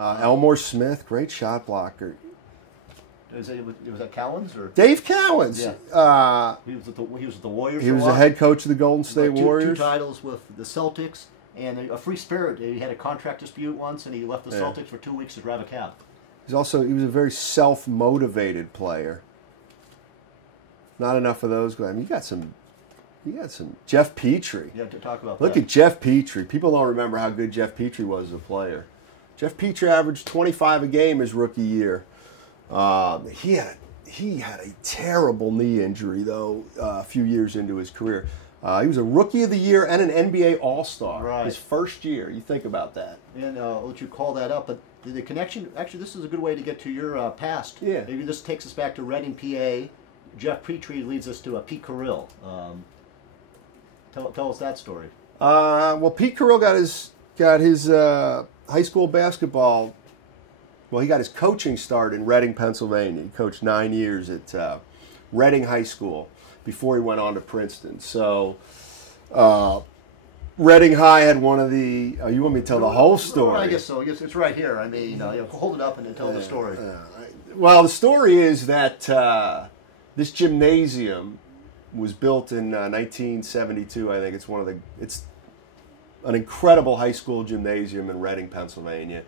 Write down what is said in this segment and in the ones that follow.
Elmore Smith, great shot blocker. Was that Cowens or Dave Cowens? Yeah. He was with the Warriors. He was the head coach of the Golden State Warriors. 2 titles with the Celtics and a free spirit. He had a contract dispute once, and he left the Celtics for 2 weeks to drive a cab. He was a very self-motivated player. Not enough of those guys. I mean, you got some Jeff Petrie. Yeah, to talk about Look at Jeff Petrie. People don't remember how good Jeff Petrie was as a player. Jeff Petrie averaged 25 a game his rookie year. He had a terrible knee injury, though, a few years into his career. He was a Rookie of the Year and an NBA All-Star his first year. You think about that. And I'll let you call that up. But the connection, actually, this is a good way to get to your past. Yeah. Maybe this takes us back to Reading, PA. Jeff Petrie leads us to Pete Carrill. Tell us that story. Well, Pete Carrill got his high school basketball. Well, he got his coaching start in Reading, Pennsylvania. He coached 9 years at Reading High School before he went on to Princeton. So, Reading High had one of the. You want me to tell the whole story? I guess so. I guess it's right here. I mean, hold it up and tell the story. Well, the story is that this gymnasium was built in 1972. I think it's an incredible high school gymnasium in Reading, Pennsylvania.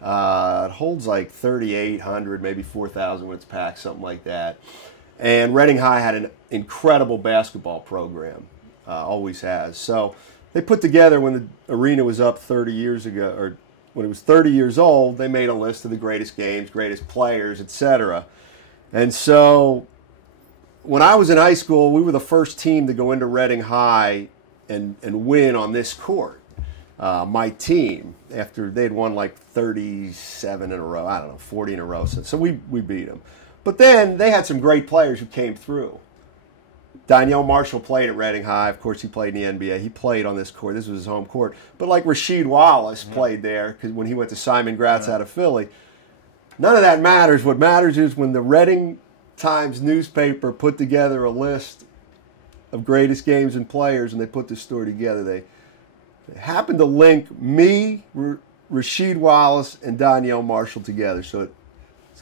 It holds like 3,800, maybe 4,000 when it's packed, something like that. And Reading High had an incredible basketball program, always has. So they put together, when the arena was up 30 years ago, or when it was 30 years old, they made a list of the greatest games, greatest players, etc. And so when I was in high school, we were the first team to go into Reading High and win on this court. My team, after they'd won like 37 in a row, 40 in a row. So we beat them. But then they had some great players who came through. Donyell Marshall played at Reading High. Of course, he played in the NBA. He played on this court. This was his home court. But like Rasheed Wallace played there because when he went to Simon Gratz out of Philly. None of that matters. What matters is when the Reading Times newspaper put together a list of greatest games and players, and they put this story together, they happened to link me, Rasheed Wallace, and Donyell Marshall together. So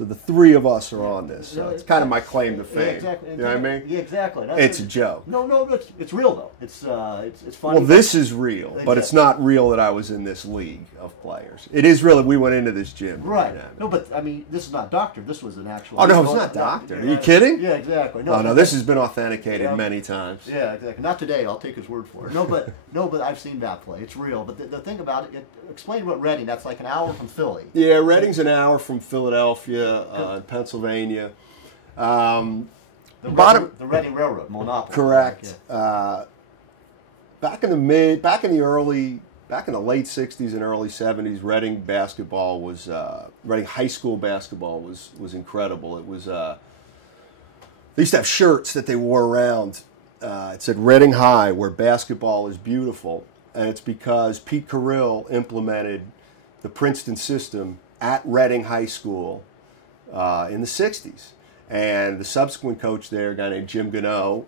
the three of us are on this. So it's kind of my claim to fame. Yeah, exactly. You know what I mean? Yeah, exactly. It's a joke. No, it's real though. It's funny. Well, this is real, but it's not real that I was in this league of players. It is real that we went into this gym. Right. No, but I mean, this is not doctored. This was an actual. Oh no, it's not doctored. Are you kidding? Yeah, exactly. No, this has been authenticated many times. Yeah, exactly. Not today. I'll take his word for it. No, but I've seen that play. It's real. But the thing about it, explain what Reading. That's like an hour from Philly. Yeah, Reading's an hour from Philadelphia, Pennsylvania. The Reading Railroad, monopoly. Correct. Yeah. Back in the late '60s and early '70s, Reading basketball was Reading high school basketball was incredible. It was they used to have shirts that they wore around. It said Reading High, where basketball is beautiful, and it's because Pete Carrill implemented the Princeton system at Reading High School in the '60s. And the subsequent coach there, a guy named Jim Gano,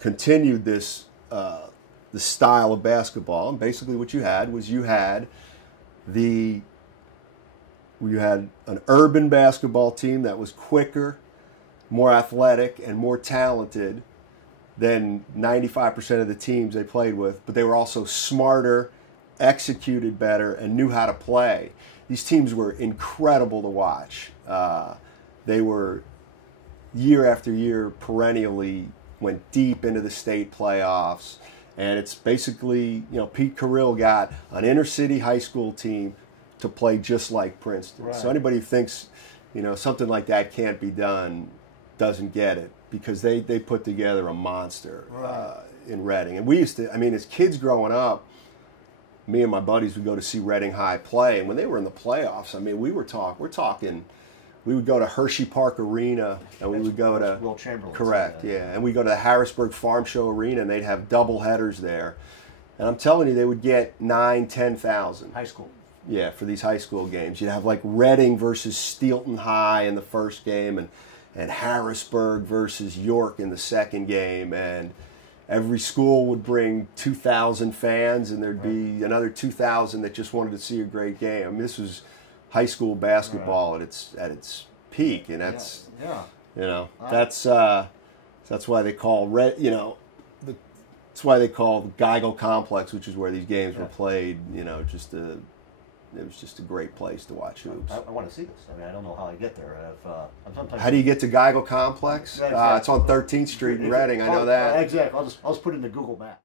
continued this style of basketball. And basically what you had was you had an urban basketball team that was quicker, more athletic, and more talented than 95% of the teams they played with. But they were also smarter, executed better, and knew how to play. These teams were incredible to watch. They were, year after year, perennially went deep into the state playoffs. And it's basically, Pete Carrill got an inner city high school team to play just like Princeton. Right. So anybody who thinks, something like that can't be done doesn't get it, because they put together a monster in Reading. And we used to, as kids growing up, me and my buddies would go to see Reading High play. And when they were in the playoffs, we would go to Hershey Park Arena, and we would go to Will Chamberlain. Correct, yeah. And we go to the Harrisburg Farm Show Arena, and they'd have double headers there. And I'm telling you, they would get 9,000, 10,000. High school. Yeah, for these high school games. You'd have like Reading versus Steelton High in the first game, and Harrisburg versus York in the second game. And every school would bring 2,000 fans, and there'd be another 2,000 that just wanted to see a great game. This was high school basketball at its peak, and that's you know that's why they call that's why they call the Geigle Complex, which is where these games were played. You know, it was just a great place to watch hoops. I want to see this. I mean, I don't know how I get there. How do you get to Geigle Complex? Exactly. It's on 13th Street in Reading. I know that. Exactly. I'll just put it in the Google map.